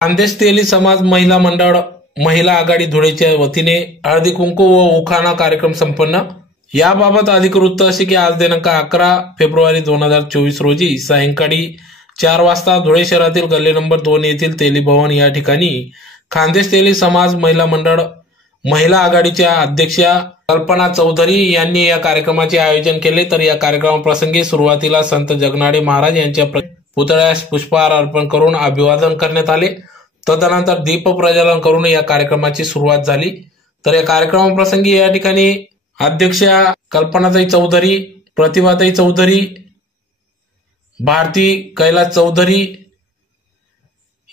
खान्देश तेली समाज महिला मंडळ महिला आघाडी धुळेच्या वतीने हळदी कुंकू व उखाणा कार्यक्रम संपन्न। याबाबत अधिकृत वृत्त असे की आज दिनांक 11 फेब्रुवारी 2024 रोजी सायंकाळी 4 वाजता धुळे शहरातील गल्ली नंबर 2 येथील तेली भवन या ठिकाणी खान्देश तेली समाज महिला मंडळ महिला आघाडीच्या अध्यक्षा कल्पना चौधरी यांनी या कार्यक्रमाचे आयोजन केले। तर या कार्यक्रमाप्रसंगी सुरुवातीला संत जगनाडे महाराज यांच्या पुतळ्यास पुष्पहार अर्पण करून अभिवादन करण्यात आले। तदनंतर दीप प्रज्वलन करून या कार्यक्रमाची सुरुवात झाली। तर या कार्यक्रमाप्रसंगी या ठिकाणी अध्यक्षा कल्पनाताई चौधरी, प्रतिभाताई चौधरी, भारती कैलास चौधरी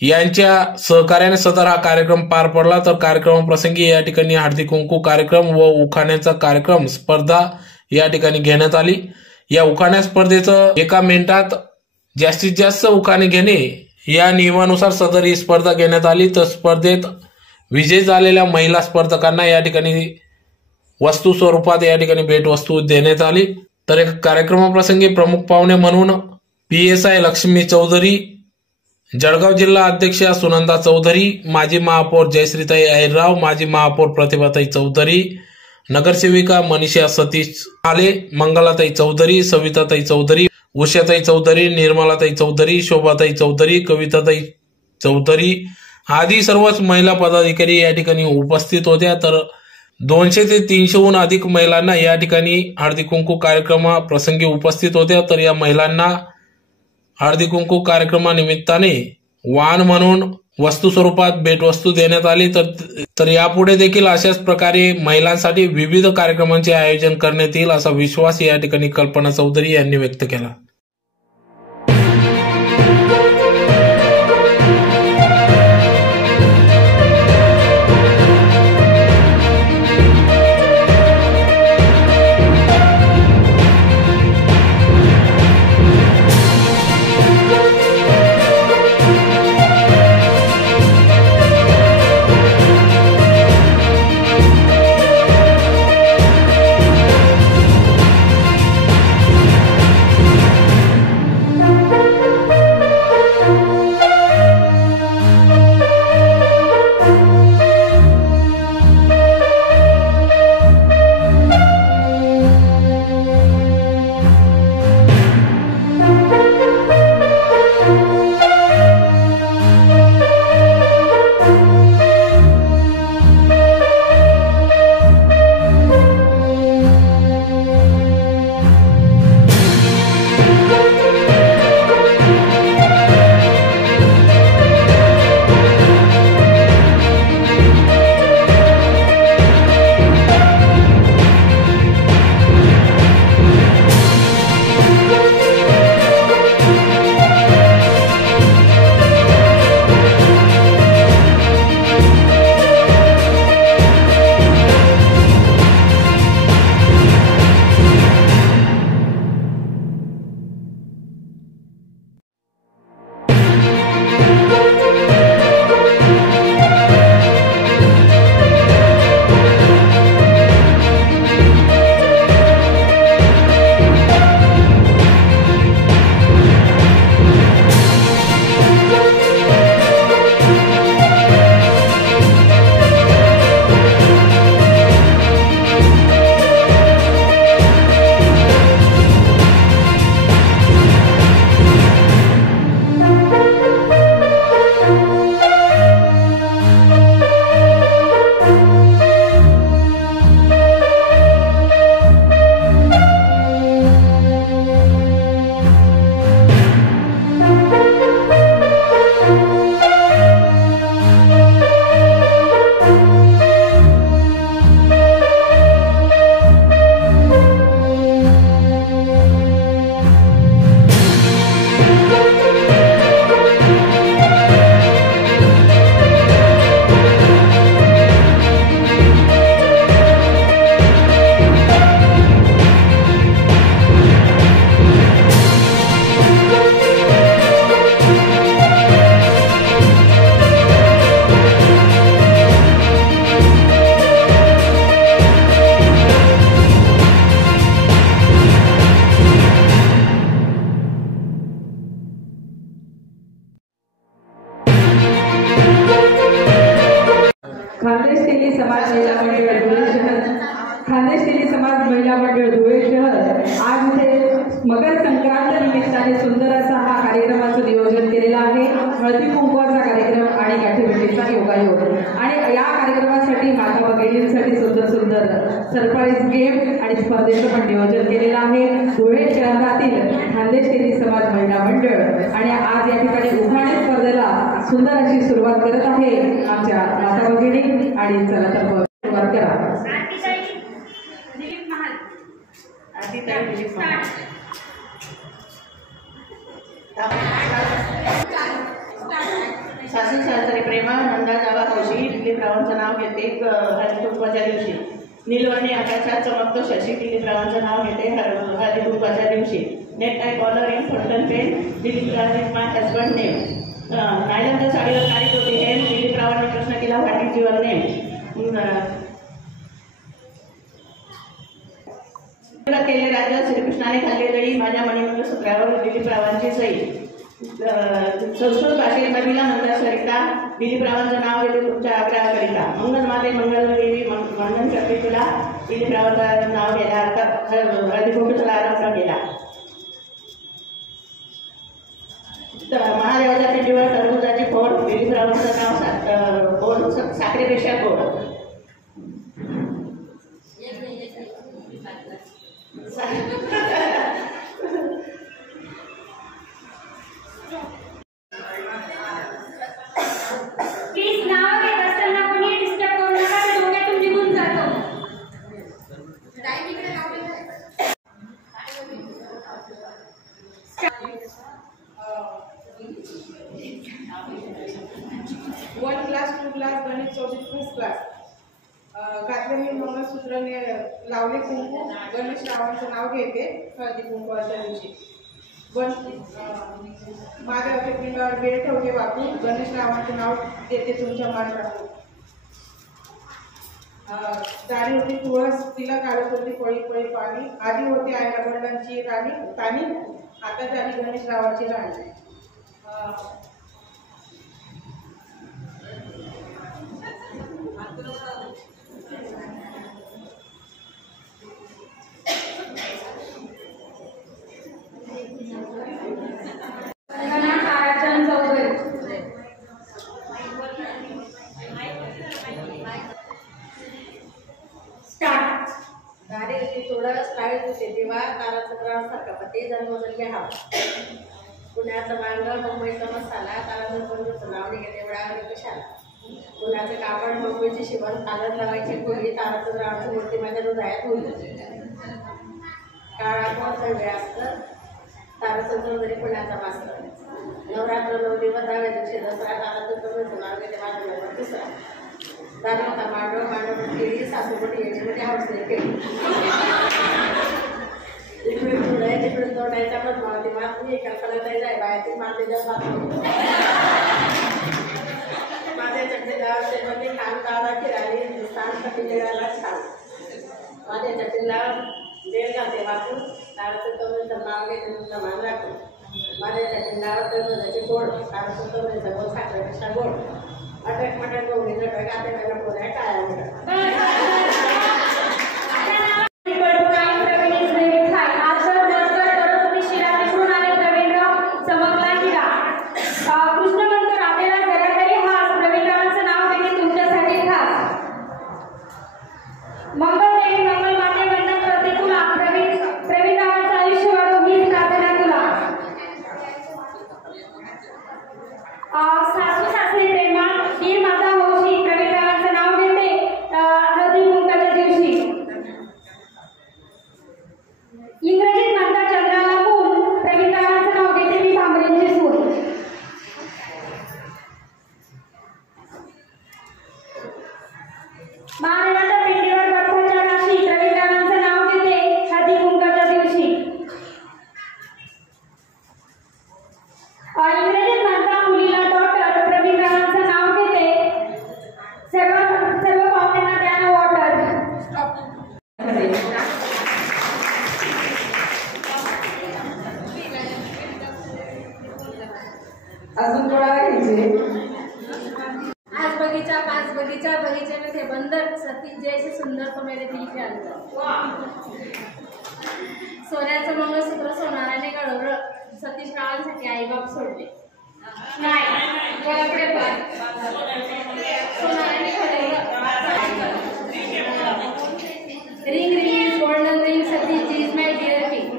यांच्या सहकार्याने सदर हा कार्यक्रम पार पडला। तर कार्यक्रमाप्रसंगी या ठिकाणी हळदी कुंकू कार्यक्रम व उखाण्याचा कार्यक्रम स्पर्धा या ठिकाणी घेण्यात आली। या उखाणा स्पर्धेचं 1 मिनिटात जास्तीत जास्त उखाणे घेणे या नियमानुसार सदर ही स्पर्धा घेण्यात आली। तर स्पर्धेत विजयी झालेल्या महिला स्पर्धकांना या ठिकाणी वस्तू स्वरूपात या ठिकाणी भेटवस्तू देण्यात आली। तर कार्यक्रमाप्रसंगी प्रमुख पाहुणे म्हणून PSI लक्ष्मी चौधरी, जळगाव जिल्हा अध्यक्षा सुनंदा चौधरी, माजी महापौर जयश्रीताई अहिरराव, माजी महापौर प्रतिभाताई चौधरी, नगरसेविका मनीषा सतीश आले, मंगलाताई चौधरी, सविताताई चौधरी, उषाताई चौधरी, निर्मलाताई चौधरी, शोभाताई चौधरी, कविताताई चौधरी आदी सर्वच महिला पदाधिकारी या ठिकाणी उपस्थित होत्या। तर 200 ते 300हून अधिक महिलांना या ठिकाणी हळदी कुंकू कार्यक्रमाप्रसंगी उपस्थित होत्या। तर या महिलांना हळदी कुंकू कार्यक्रमानिमित्ताने वाण म्हणून वस्तू स्वरूपात भेटवस्तू देण्यात आली। तर यापुढे देखील अशाच प्रकारे महिलांसाठी विविध कार्यक्रमांचे आयोजन करण्यात येईल असा विश्वास या ठिकाणी कल्पना चौधरी यांनी व्यक्त केला। समाज महिला मंडळ धुळे शहर, खानदेश तेली समाज महिला मंडळ धुळे शहर आज इथे मकर संक्रांत निमित्ताने सुंदर असा हा कार्यक्रमाचं नियोजन केलेला आहे। हळदी कुंकवाचा कार्यक्रम आणि गाठीभेटीचा योगायोग आणि या कार्यक्रमासाठी माता भगिनींसाठी सुंदर सरप्राईज गेम आणि स्पर्धेचं पण नियोजन केलेलं आहे। धुळे शहरातील खानदेश तेली समाज महिला मंडळ आणि आज या ठिकाणी उखाणे स्पर्धेला सुंदर अशी सुरुवात करत आहे आमच्या माता भगिनी। आणि चला तर सुरुवात करा। सासू सासरे प्रेमा नंदा जावा हौशी दिलीपरावांचं नाव घेते हळदी कुंकवाच्या दिवशी। नीलवर्णी आकाशात चमकतो शशी दिलीपरावांचं नाव घेते हळदी कुंकवाच्या दिवशी। Net I collar in fountain pen Diliprao is my husband name. नायलंच्या साडीवर तारीख होती हेम दिलीपरावांनी प्रश्न केला व्हॉट इज युअर नेम। केले राजा श्रीकृष्णाने खाल्ले दळी माझ्या मणिमंगळसूत्रावर दिलीपरावांची सही। संस्कृत भाषेत महिला मंत्र सरिता दिलीपरावांचं नाव घेते तुमच्या आग्रहाकरिता। मंगल माते मंगल देवी वंदन करते तुला दिलीपरावांचं नाव घ्यायला हळदी कुंकूचा आरंभ केला। महादेवाच्या पिंडीवर टरबुजाची फोड दिलीपरावांचं नाव गोड साखरेपेक्षा गोड। प्लीज नाव घेत असताना कोणी डिस्टर्ब करू नका, ते डोक्यातून निघून जातो। वन क्लास टू क्लास गणित 4th फर्स्ट क्लास घातले मी मंगळसूत्राने लावले कुंकू गणेश रावांचं नाव घेते हळदी कुंकवाच्या दिवशी। माझ्या पिंडीवर बेल ठेवते वाकून गणेश रावांचे नाव देते तुमच्या मान राखून। दारी होती तुळस तिला काढत होती पळी पळी पाणी आधी होती आईला वडिलांची राणी तानी आता झाली गणेश रावांची राणी। तेव्हा ताराचं ग्रामसारखा पती जन्मजन्मी हा पुण्याचा मांग मुंबईचा मसाला ताराचं बंधूचं नाव निघेल एवढा कशाला। पुण्याचं कापड मुंबईची शिवण कालर लावायची खोली ताराचं ग्रामची मूर्ती माझ्या हृदयात होईल। काळात वेळ असतं ताराचं चौधरी पुण्याचा मास्तर। नवरात्र 9 दिवस 10व्या दिवशी दसरा ताराचं चौधरीचं नाव घेते माझ्या नंबर दुसरा। दाराचा मांडव केळी सासूपटी येणे म्हणजे हौसले केळी। इकडे पुढे तिकडे तोडायचा पण माती माती कल्पना नाही जाय बाहेर मातीच्या माझ्या चटणीला ते खान तारा फिराली स्थान कपिलेला छान। माझ्या चटणीला बेल घालते वाकून ताराचं तोंडचं नाव घेते तुमचं मान राखून। माझ्या चटणीला टरबुजाची गोड ताराचं तोंडचं गोड साखरेपेक्षा गोड। अटक मटक गवळी झटक आता त्यांना पोऱ्या काळ्या सासू सासरे प्रेमा ही माझा हौशी प्रवीणरावांचं नाव घेते हळदी कुंकवाच्या दिवशी। इंग्रजीत म्हणतात चंद्राला मूल प्रवीणरावांचं नाव घेते मी भांबरेंची सून। महादेवाच्या पिंडीवर बर्फाच्या राशी प्रवीणरावांचं नाव घेते हळदी कुंकवाच्या दिवशी। इंग्रजीत म्हणतात मुलीला डॉक्टर प्रवीणरावांचं नाव घेते सर्व पाहुण्यांना द्या ना वॉटर। अजून थोडा घ्यायचे। आज बगीचा पाच बगीचा बगीचे में थे बंदर सतीश जैसे सुंदर तो मेरे दिल के अंदर। सोन्याचं मंगळसूत्र सोनाराने घडवलं, सतीश रावांसाठी आई बाप सोडले नाही, गळ्याकडे सोनाराने घडवलं। Ring ring is golden ring, Satish is my dear king.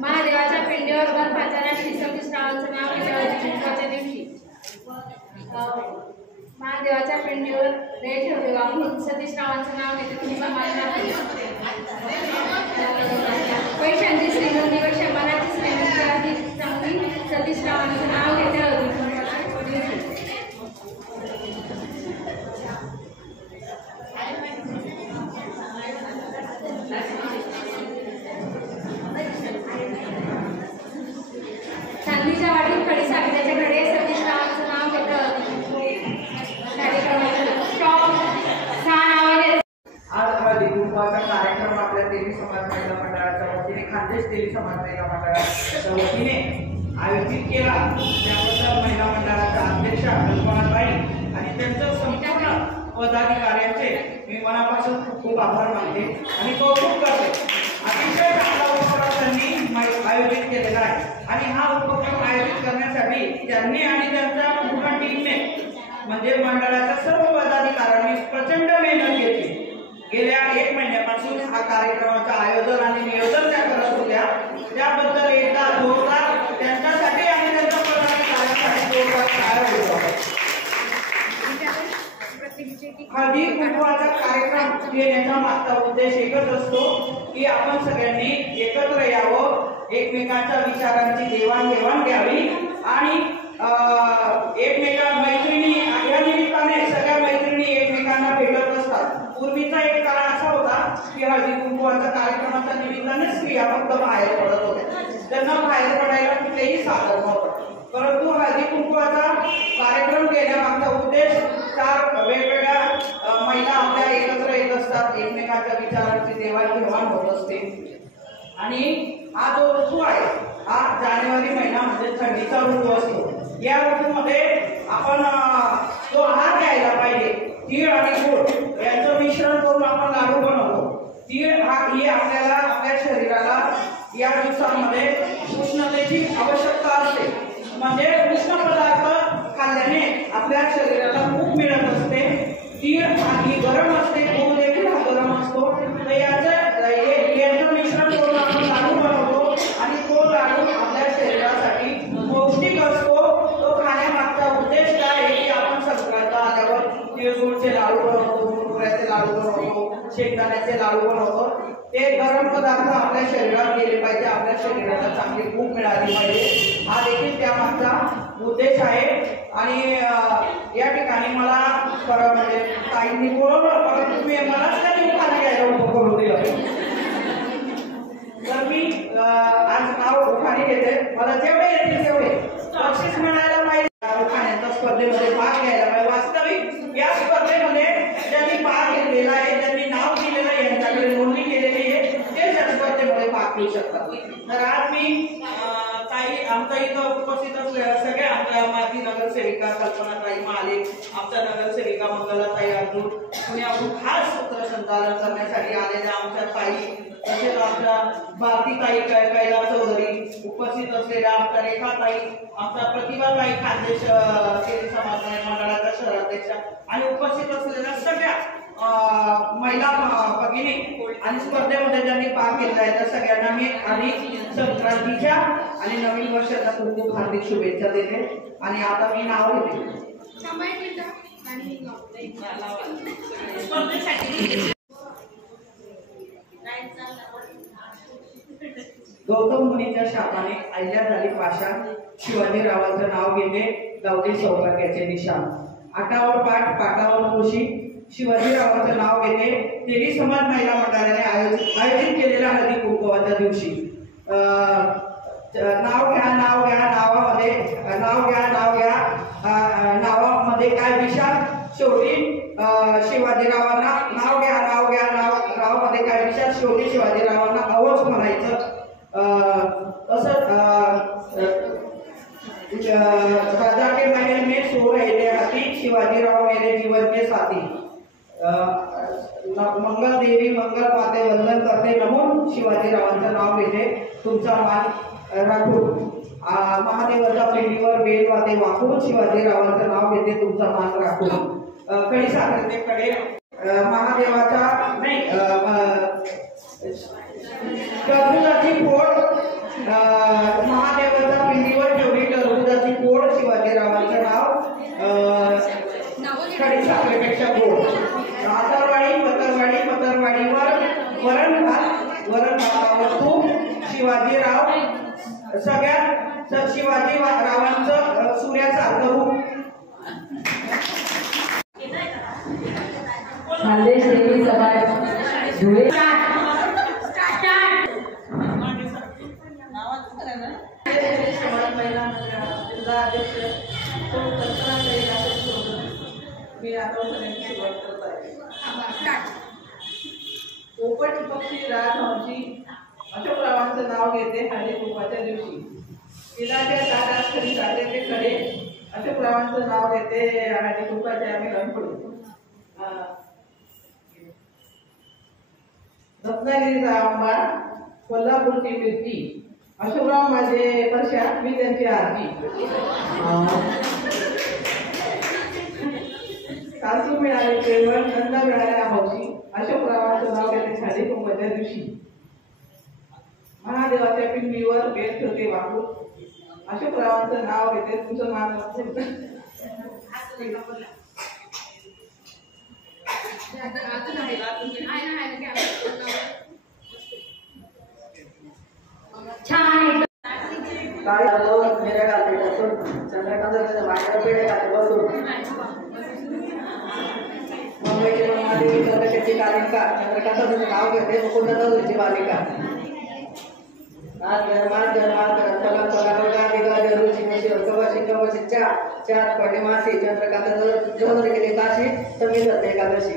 महादेवाच्या पिंडीवर बर्फाच्या रात्री सतीश रावांचं नाव घेतलं दिवशी। महादेवाच्या पिंडीवर रेट ठेवले वापरून सतीश रावांचं नाव घेते तुमचा माझ्या पैशांची श्रीमंतीपेक्षा मनाची श्रीमंती अधिक चांगली, सतीश रावांचं नाव घेते चांदीच्या वाटीत खडी साखरेच्या घडे, सतीश रावांचं नाव घेतं। आज हळदी कुंकवाचा कार्यक्रम आपल्या तेली समाज महिला मंडळाच्या वतीने, खानदेश तेली समाज महिला मंडळाच्या वतीने आयोजित केला। त्याबद्दल महिला मंडळाच्या अध्यक्षा कल्पनाताई आणि त्यांचं संपूर्ण पदाधिकाऱ्यांचे मी मनापासून खूप खूप आभार मानते आणि कौतुक करते। अतिशय चांगला उपक्रम त्यांनी आयोजित केलेला आहे आणि हा उपक्रम आयोजित करण्यासाठी त्यांनी आणि त्यांच्या पूर्ण टीमने म्हणजे मंडळाच्या सर्व पदाधिकाऱ्यांनी प्रचंड मेहनत घेतली। गेल्या 1 महिन्यापासून हा कार्यक्रमाचं आयोजन आणि नियोजन त्या करत होत्या, त्याबद्दल एकदा जोरदार त्यांच्यासाठी आणि त्यांच्या पदाधिकाऱ्यांसाठी जोरदार टाळ्या वाजवा। हळदी कुंकवाचा कार्यक्रम घेण्याचा मागचा उद्देश एकच असतो की आपण सगळ्यांनी एकत्र यावं, एकमेकांच्या विचारांची देवाणघेवाण घ्यावी आणि मैत्रिणी या निमित्ताने सगळ्या मैत्रिणी एकमेकांना भेटत असतात। पूर्वीचा एक काळ असा होता की हळदी कुंकवाच्या कार्यक्रमाच्या निमित्ताने स्त्रिया फक्त बाहेर पडत होत्या, त्यांना बाहेर पडायला कुठलेही साधन नव्हतं। परंतु हळदी कुंकवाचा कार्यक्रम घेण्यामागचा उद्देश 4 वेगवेगळ्या महिला आपल्या एकत्र येत असतात, एकमेकांच्या विचारांची देवाणघेवाण होत असते आणि हा जो ऋतू आहे हा जानेवारी महिना म्हणजे थंडीचा ऋतू असतो। या ऋतूमध्ये आपण जो आहार घ्यायला पाहिजे, तीळ आणि गूळ यांचं मिश्रण करून आपण लाडू बनवतो। तीळ ही आपल्याला आपल्या शरीराला या दिवसांमध्ये उष्णतेची आवश्यकता असते, म्हणजे उष्ण पदार्थ खाल्ल्याने आपल्या शरीराला खूप मिळत असते। तीळ ही गरम असते, गूळ देखील हा गरम असतो, तर याचं मिश्रण करून आपण लाडू बनवतो आणि तो लाडू आपल्या शरीरासाठी पौष्टिक असतो। तो खाण्यामागचा उद्देश काय आहे की आपण संक्रांत आल्यावर तिळगुळचे लाडू बनवतो, मुरमुऱ्याचे लाडू बनवतो, शेंगदाण्याचे लाडू बनवतो। ते गरम पदार्थ आपल्या शरीरात गेले पाहिजे, आपल्या शरीराला चांगली भूक मिळाली पाहिजे, हा देखील त्यामागचा उद्देश आहे। आणि या ठिकाणी मला खरं म्हणजे ताईंनी बोलवलं, परंतु तुम्ही मलाच त्यांनी उखाणा घ्यायला उभं करून दिलं, तर मी आज नाव उखाणे घेते। मला जेवढे येतील तेवढे बक्षीस मिळायला पाहिजे, उखाण्याच्या स्पर्धेमध्ये भाग घ्यायला पाहिजे। वास्तविक या स्पर्धेमध्ये ज्यांनी भाग घेतलेला आहे, ज्यांनी नाव दिलेलं आहे, यांच्याकडे नोंदणी केलेली आहे, तेच या स्पर्धेमध्ये भाग घेऊ शकतात। तर आज मी ताई आमच्या इथं उपस्थित असलेल्या सगळ्या आमच्या माजी नगरसेविका कल्पनाताई महाले, आमच्या नगरसेविका मंगलाताई अर्जुन, पुण्याहून खास सूत्रसंचालन करण्यासाठी आलेल्या आमच्या ताई, तसेच आमच्या भारतीताई कैलास चौधरी, उपस्थित असलेल्या आमच्या रेखाताई, आमच्या प्रतिभाताई खानदेश तेली समाज मंडळाच्या शहराध्यक्षा आणि उपस्थित असलेल्या सगळ्या महिला भगिनी आणि स्पर्धेमध्ये ज्यांनी भाग घेतला आहे त्या सगळ्यांना मी आधी संक्रांतीच्या आणि नवीन वर्षाच्या खूप खूप हार्दिक शुभेच्छा देते। आणि आता मी नाव घेते। गौतम मुनीच्या शापाने अहिल्या झाली पाषाण, शिवाजीरावांचं नाव घेते गावली सौभाग्याचे निशाण। आटावर पाठ पाटावर तुळशी, शिवाजीरावांचं नाव घेते तेली समाज महिला मंडळाने आयोजित केलेल्या हळदी कुंकवाच्या दिवशी। नाव घ्या नाव घ्या नावामध्ये नावामध्ये काय विशाल, शेवटी शिवाजीरावांना नाव घ्या नावामध्ये काय विशाल, शेवटी शिवाजीरावांना अवच म्हणायचं। तसंच राजा के महल में सो रहे थे हाथी, शिवाजीराव मेरे जीवन के साथी। मंगल देवी मंगल माते वंदन करते नमून शिवाजीरावांचं नाव घेते तुमचा मान राखून महादेवाच्या पिंडीवर बेल वाते वाकून शिवाजीरावांचं नाव घेते तुमचा मान राखून खडी साखरेचे कडे महादेवाचा नाही टरबुजाची फोड महादेवाच्या पिंडीवर ठेवली टरबुजाची फोड शिवाजीरावांचं नाव खडी साखरेपेक्षा गोड पतरवाडीवर वरण भातावर तूप शिवाजीराव सगळ्यात शिवाजी रावांचं सूर्यासारखं रूप खानदेश सेवी समाज धुळे समाज महिला जिल्हा अध्यक्ष मी आता सुरुवात करत आहे. पोपट पक्षी राजहंशी अशोकरावांचं नाव घेते हळदी कुंकवाच्या दिवशी. तिलाच्या ताटात खडी साखरेचे खडे अशोकरावांचं नाव घेते हळदी कुंकवाचे आम्ही गणपती. रत्नागिरीचा आंबा कोल्हापूरची मिरची अशोकराव माझे वर्षा मी त्यांची आरती. सासू मिळाले केवळ नंदा मिळाल्या हौशी अशोकरावांचं नाव घेते हळदी कुंकवाच्या दिवशी. महादेवाच्या पिंडीवर बेल ठेवते वाकून अशोकरावांचं नाव घेते तुमचं मान मुंबईची चंद्रशेट्टी कालिका चंद्रकांताचं नाव घेते मुकुंदची बालिका. मासी चंद्रकांत जोर गेली ताशी समीर एकादशी.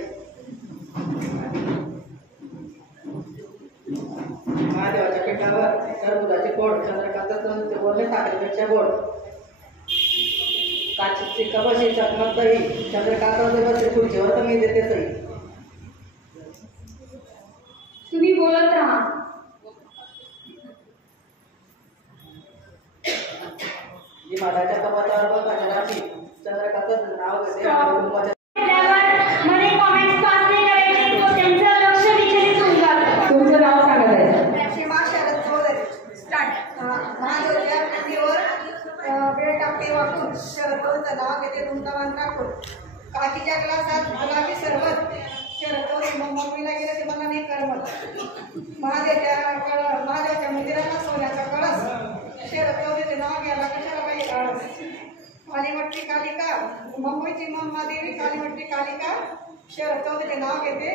महादेवाच्या पिठावर टरबुजाची पोट चंद्रकांत बोलणे साखरेपेक्षा गोड. काचीची कबशी चकमक दही चंद्रकांत खुर्चीवर कमी देते सही. तुम्ही बोलत राहा. हिमालयाच्या पर्वतावर राशी चंद्रकांत नाव घेते. मध्ये कमेंट्स पास नाही करायचे तो त्यांचं लक्ष विचलित होऊन जातं. तुमचं नाव सांगा ताई. सीमा शरद चौधरी स्टार्ट. महादेवाच्या पिंडीवर बेळ टाकते वाटून शरद चौधरीचं नाव घेते तुमचा मान राखून. काकीच्या ग्लासात गुलाबी सरबत शरद चौधरी मम्मीला गेलं ते मला नाही करमत. महादेवाच्या मंदिराला सोन्याचा कळस शरद चौधरीचं नाव घ्यायला कशाला पाहिजे आळस. कालीमट्टी कालिका मुंबईची देवी कालीमट्टी कालिका शरद चौधरीचे नाव घेते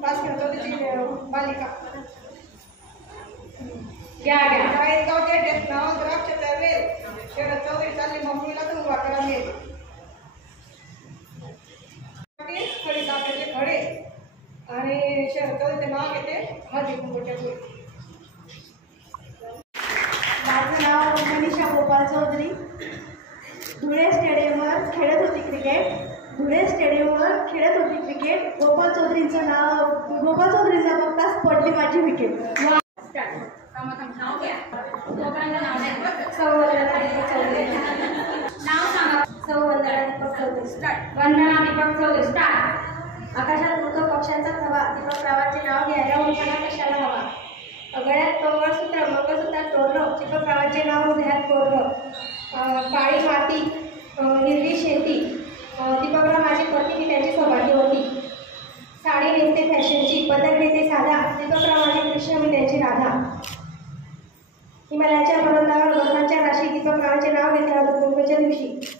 भास्कर चौधरीची बालिका. गायगावचे नाव द्राक्ष तर्वे शरद चौधरी चालली मम्मीला तर उभा करा मिळेल. खडी साखरेचे खडे आणि शरद चौधरीचे नाव घेते हळदी कुंकवाच्या पुढे. माझं नाव मनीषा गोपाल चौधरी. धुळे स्टेडियमवर खेळत होती क्रिकेट. गोपाल चौधरींचा बघताच पडली माझी विकेट. वंदना दीपक चौधरी स्टार्ट. आकाशात उडतो पक्ष्यांचा थवा दीपक रावाचे नाव घ्यायला उंचाला कशाला हवा. गळ्यात मंगळसूत्रात तोरणं दीपक रावाचे नाव हृदयात कोरलं. काळी माती हिरवी शेती दीपकराव माझी पत्नी मी त्यांची सौभाग्य होती. साडी नेसते फॅशनची पदक घेते साधा दीपकराव माझी कृष्ण मी त्यांची राधा. हिमालयाच्या पर्वतावर बर्फाच्या राशी दीपकरावाचे नाव घेते हळदी कुंकवाच्या दिवशी.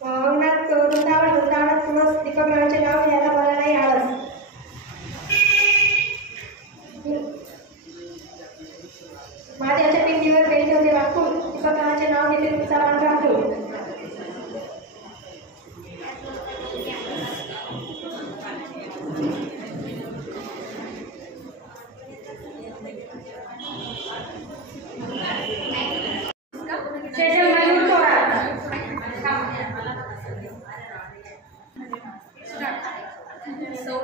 अंगणात वृंदावनात तुळस दीपकरावाचे नाव घ्यायला मला नाही आळस. महादेवाच्या पिंडीवर बेल ठेवते वाकून दीपकरावाचे नाव घेते तुमचा मान राखून. इडली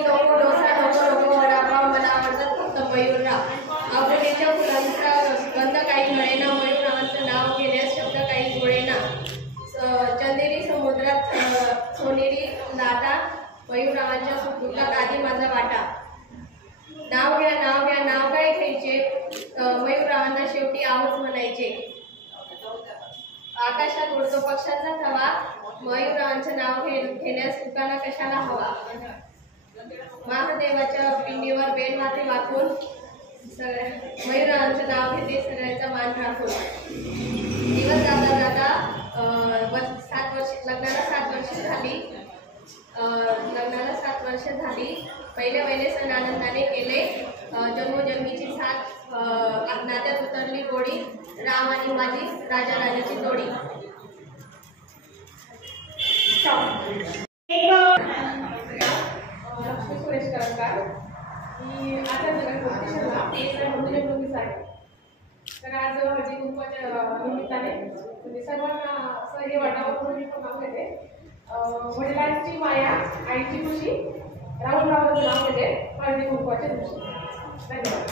नको, डोसा नको, वडापाव मला आवडतात फक्त मयूरराव. आंबोलीच्या फुलांचा गंध काही मिळेना, मयूररावांचं नाव घेण्यास शब्द काही जुळेना. चंदेरी समुद्रात सोनेरी लाटा, मयूररावांच्या सुपुत्रात आधी माझा वाटा. नाव घ्या, नाव घ्या, नाव काय घ्यायचे, मयूररावांना शेवटी आहोच म्हणायचे. आकाशात उडतो पक्ष्यांचा थवा, मयूररावांचं नाव घेण्यास तुकाना कशाला हवा. महादेवाच्या पिंडीवर बेलमाते वाकून मयूररावांचं नाव घेते सगळ्यांचा मान राखून. दिवस जाता जाता लग्नाला 7 वर्ष झाली. पहिले सण आनंदाने केले, जन्मोजन्मीची साथ नात्यात उतरली गोडी, राम आणि माझी राजा राणीची जोडी. लक्ष्मी सुरेश करंकार ही आता जगन्नाथ मुलीच आहे. तर आज हळदी कुंकवाच्या निमित्ताने म्हणजे सर्वांना असं हे वाटावं म्हणून मी नाव घेते. वडिलांची माया, आईची खुशी, राहुल रावांचं नाव घेते हळदी कुंकवाच्या दिवशी. धन्यवाद.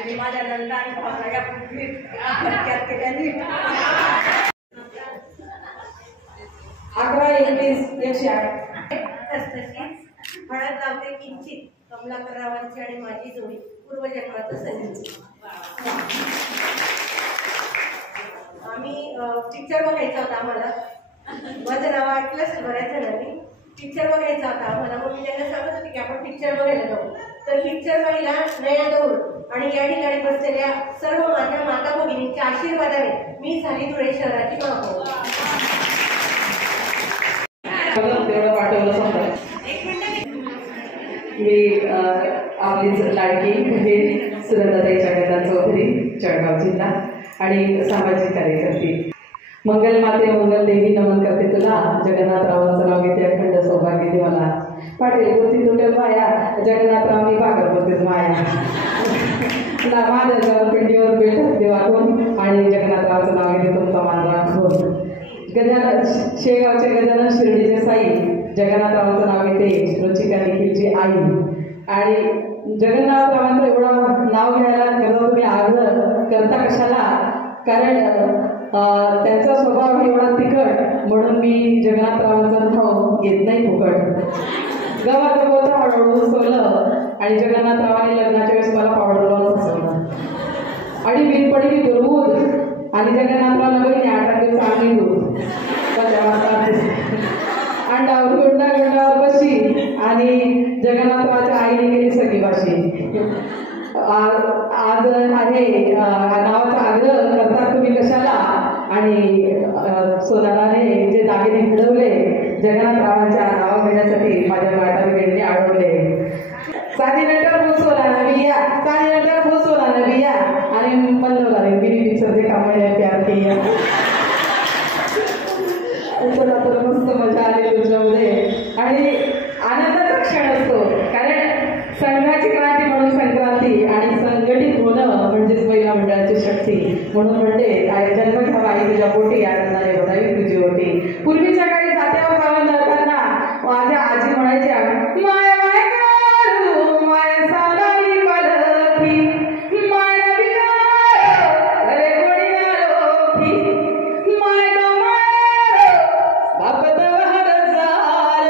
आणि माझ्या नंदा आणि भावनाच्या पृथ्वी फटक्यात केल्या नीट. 11-21-108 हळद लावते किंचित कमलाकर रावांची आणि माझी जोडी, पूर्वजन्माचं संगीत. आम्ही पिक्चर बघायचा होता आम्हाला. माझं नाव ऐकलं असेल बऱ्याच जणांनी. पिक्चर बघायचा होता आम्हाला. मग मी त्यांना सांगत होते की आपण पिक्चर बघायला जाऊ. तर पिक्चर बघायला नया दौर आणि या ठिकाणी बसलेल्या सर्व माझ्या माता भगिनींच्या आशीर्वादाने मी झाली धुळे शहराची महापौर. तेवढं पाठवलं समजा. मी आपलीच लाडकी म्हणजे सुरताताई जगन्नाथ चौधरी, जळगाव जिल्हा आणि सामाजिक कार्यकर्ती. मंगलमाते मंगलदेवी नमन करते तुला, जगन्नाथरावांचं नाव घेते अखंड सौभाग्य दे मला. पाटील गोती तुटल माया, जगन्नाथरावनी भाकर बोलते माया. माझ्या पिंडीवर बेट देवा कोण आणि जगन्नाथरावांचं नाव घेते तुमचा मान राखून. शेगावचे गजानन शिर्डीचे साई, जगन्नाथरावांचं नाव घेते रुचिका निखिलची आई. आणि जगन्नाथरावांचं एवढं नाव घ्यायला खरं तुम्ही आग्रह करता कशाला, कारण त्यांचा स्वभाव एवढा तिखट म्हणून मी जगन्नाथरावांचं नाव घेत नाही फुकट. गावाचं बोलतं हळूहळू फसवलं आणि जगन्नाथरावांनी लग्नाच्या वेळेस मला पावडर लावून फसवलं आणि बिल पडली दुर्बूद. आणि जगन्नाथरावला बघितली 8 दिवस आम्ही दूध अंडावर गुंडावर बशी आणि जगन्नाथरावाच्या आईने केली सगळी भाषी. आज आहे नावाचा आग्रह करतात तुम्ही कशाला. आणि सोनाराने जे दागिने घडवले जगन्नाथरावांच्या नाव घेण्यासाठी माझ्या माता भगिनींनी अडवले. साधी नंतर भूसोला नबिया, साधी नंतर भूसोला नबिया आणि मनवला रे बिरी पिक्चर दे कामाने प्यार किया. चला तर मस्त मजा आली तुझ्यामध्ये आणि आनंदाचा क्षण असतो. कारण संघाची क्रांती म्हणून संक्रांती आणि संघटित होणं म्हणजेच महिला मंडळाची शक्ती. म्हणून म्हणते जन्म घ्यावा आई तुझ्या पोटी, आनंदाने भरावी तुझी ओटी. पूर्वीच्या काळी जात्यावर गावात जाताना माझ्या आजी म्हणायच्या माय माय करू माय सालारी पालखी माय बिगार रे कोणी आलोखी माय गमार बापत वाहर झाल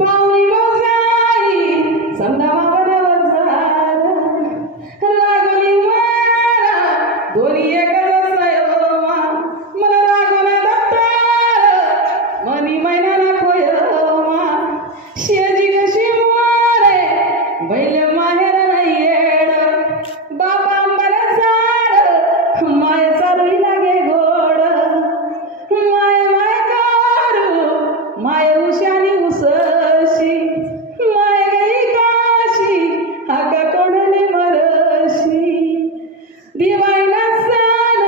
बावळी बोजाई संधावा बनवजार लागली मारा दोन्ही एकच सयोमा मला लागून दत्तार मनी महिन्याला कोयमा शेजी कशी मारे बैल माहेर नाही येड बाबा मला झाड माय चालू लागे गोड माय माय कारू माय उशानी उसशी माय गई काशी हाका कोणले मरशी दिवाळीला सण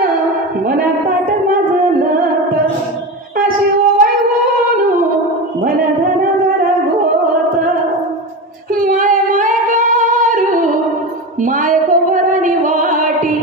मना ताट माझं नत अशी ओवाय बोलू मन धन घर गोत माय माय कारू माय कोबरानी वाटी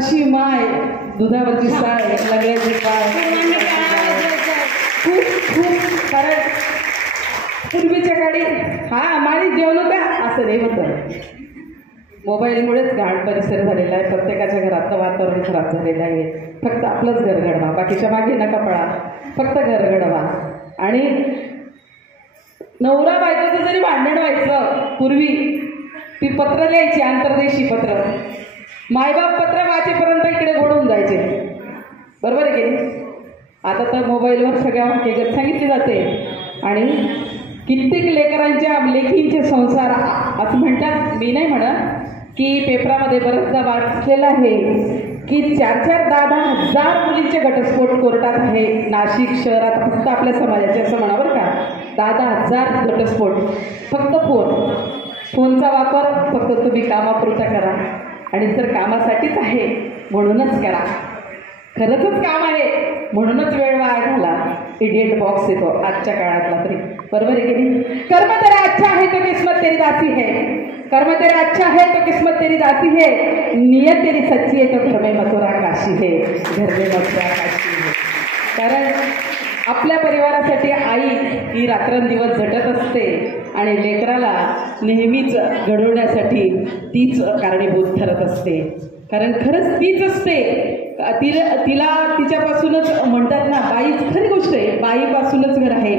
अशी माय दुधावरची साय लगड्याची पाय खूप खूप कारण पूर्वीच्या काळी हा माळी जेवण का असं नाही होतं. मोबाईलमुळेच घाण परिसर झालेला आहे. प्रत्येकाच्या घरातलं वातावरण खराब झालेलं आहे. फक्त आपलंच घर घडवा, बाकीच्या मागे नका पळा, फक्त घर घडवा. आणि नवरा बायकोचं जरी भांडण व्हायचं पूर्वी ती पत्र लिहायची, आंतरदेशी पत्र, मायबाप पत्र वाचेपर्यंत इकडे गोडून जायचे. बरोबर आहे की नाही? आता तर मोबाईलवर सगळ्या हकीकत सांगितली जाते आणि कित्येक लेखींचे संसार असं म्हणतात. मी नाही म्हणत की पेपरामध्ये बरेचदा वाचलेलं आहे की 4-10 हजार मुलींचे घटस्फोट कोर्टात आहे नाशिक शहरात. फक्त आपल्या समाजाच्या असं म्हणा बरं का, 10 हजार घटस्फोट. फक्त फोनचा वापर फक्त तुम्ही कामापुरता करा आणि जर कामासाठीच आहे म्हणूनच करा, खरंच काम आहे म्हणूनच वेळ वाया घाला. इडियट बॉक्स येतो आजच्या काळातला तरी. बरोबर आहे की नाही? कर्म तेरा अच्छा है तो किस्मत तेरी दासी है, कर्म तेरा अच्छा है तो किस्मत तेरी दासी है, नियत तेरी सच्ची है तो घर में मथुरा काशी है, घर में मथुरा काशी है. कारण आपल्या परिवारासाठी आई ही रात्रंदिवस झटत असते आणि लेकराला नेहमीच घडवण्यासाठी तीच कारणीभूत ठरत असते. कारण खरंच तीच असते. तिला तिच्यापासूनच म्हणतात ना, बाई खरी गोष्ट आहे, बाईपासूनच घर आहे.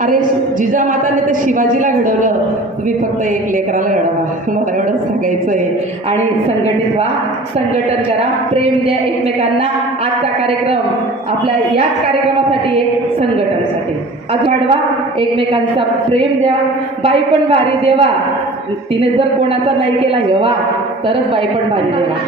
अरे जिजामाताने तर शिवाजीला घडवलं, तुम्ही फक्त एक लेकराला घडवा. मला एवढंच सांगायचं आहे. आणि संघटित व्हा, संघटन करा, प्रेम द्या एकमेकांना. आजचा कार्यक्रम आपल्या याच कार्यक्रमासाठी आहे, संघटनासाठी. आज वाढवा, एकमेकांचा प्रेम द्या. बाई पण भारी देवा, तिने जर कोणाचा नाही केला हेवा तरच बाई पण भारी देवा.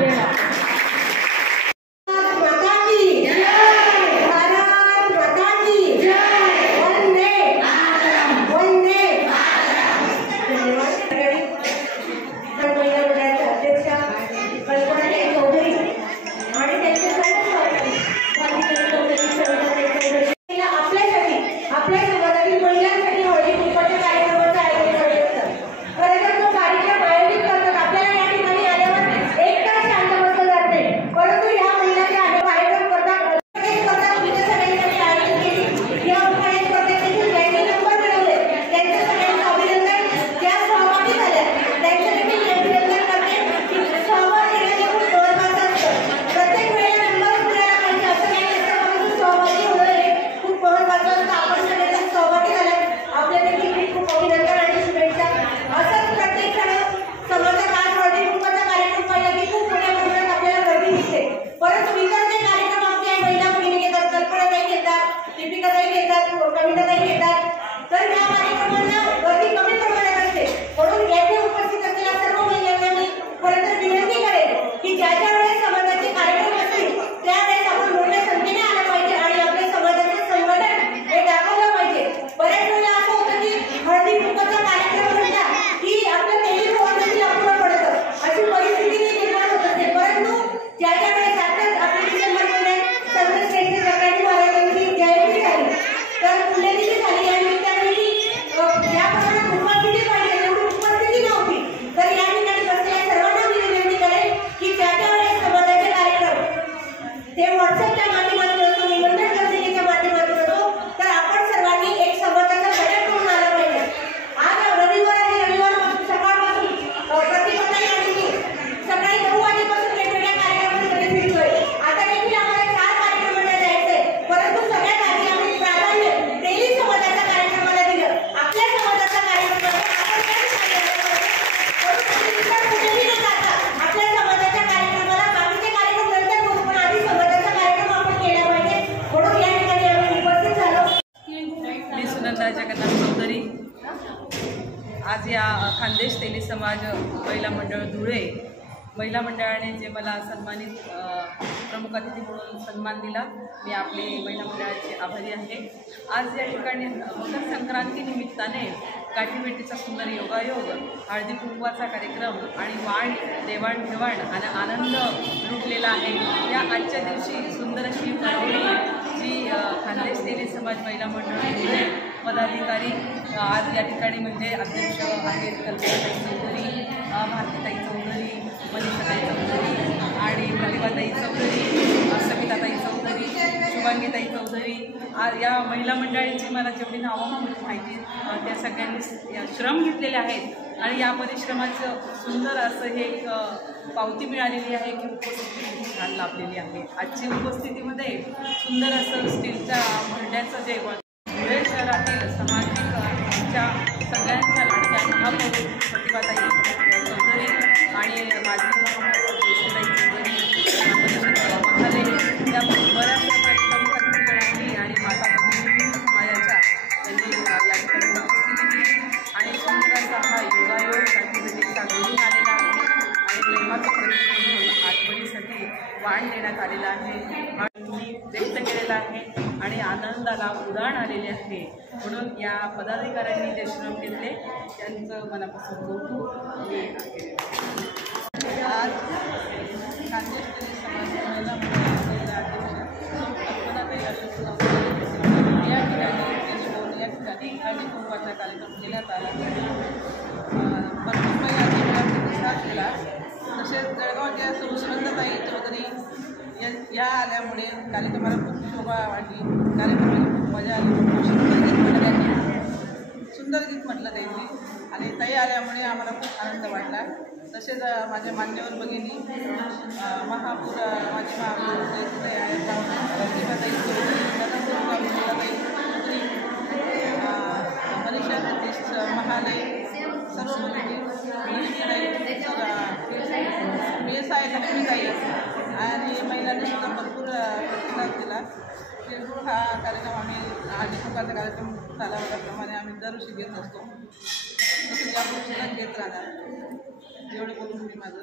आज या खानदेश तेली समाज महिला मंडळ धुळे महिला मंडळाने जे मला सन्मानित प्रमुख अतिथी म्हणून सन्मान दिला, मी आपले महिला मंडळाचे आभारी आहे. आज या ठिकाणी मकर संक्रांती निमित्ताने गाठीभेटीचा सुंदर योगायोग, हळदी कुंकवाचा कार्यक्रम आणि वाण देवाणघेवाण आणि आनंद लुटलेला आहे. या आजच्या दिवशी सुंदर अशी प्रौढी जी खानदेश तेली समाज महिला मंडळ धुळे पदाधिकारी आज या ठिकाणी म्हणजे अध्यक्ष आहेत कल्पनाताई चौधरी, भारतीताई चौधरी, मनीषाताई चौधरी आणि प्रतिभाताई चौधरी, सविताताई चौधरी, शुभांगीताई चौधरी या महिला मंडळींची मला जेवढी नावं माहिती त्या सगळ्यांनी श्रम घेतलेले आहेत आणि या परिश्रमाचं सुंदर असं हे एक पावती मिळालेली आहे की उपस्थिती छान लाभलेली आहे. आजची उपस्थितीमध्ये सुंदर असं स्टीलच्या भांड्याचं जे धुळे शहरातील सामाजिकच्या सगळ्यांच्या लाडक्या महापौर प्रतिभाताई चौधरी आणि माजी महापौर जयश्रीताई चौधरी महाले या बऱ्याचशा प्रमुख अतिथीगणांनी आणि माता भगिनी समाजाच्या त्यांनी या ठिकाणी उपस्थिती दिली आणि सुंदर असा हा योगायोग शांतीचा घडून आलेला आहे आणि प्रेमाचं प्रतीक म्हणून आठवणीसाठी वाण देण्यात आलेला आहे आणि व्यक्त केलेला आहे आणि आनंदाला उधाण आलेले आहे. म्हणून या पदाधिकाऱ्यांनी जे श्रम घेतले त्यांचं मनापासून कौतुक मी केले. आज खानदेश तेली समाज महिला मंडळाच्या अध्यक्ष कल्पनाताई अशोक या ठिकाणी हळदी कुंकवाचा कार्यक्रम घेण्यात आला. भरपूर महिलांनी मला प्रतिसाद दिला. तसेच जळगावच्या सुनंदाताई चौधरी या आल्यामुळे कार्यक्रमाला खूप शोभा वाटली. कार्यक्रमाला खूप मजा आली. सुंदर गीत म्हटलं त्यांनी आणि ताई आल्यामुळे आम्हाला खूप आनंद वाटला. तसेच माझ्या मान्यवर भगिनी महापौर माझी महापौर जयश्रीताई आहेत, प्रतिभाताई चौधरी, मनीषा सतीश महाले, सर्व भगिनी PSI लक्ष्मीताई आणि महिलांनी सुद्धा भरपूर प्रतिसाद दिला. तिळगुळ हा कार्यक्रम आम्ही हळदी कुंकवाचा कार्यक्रम झाला त्याप्रमाणे आम्ही दरवर्षी घेत असतो. तसं यापुढे सुद्धा घेत राहणार. एवढे बोलून मी माझं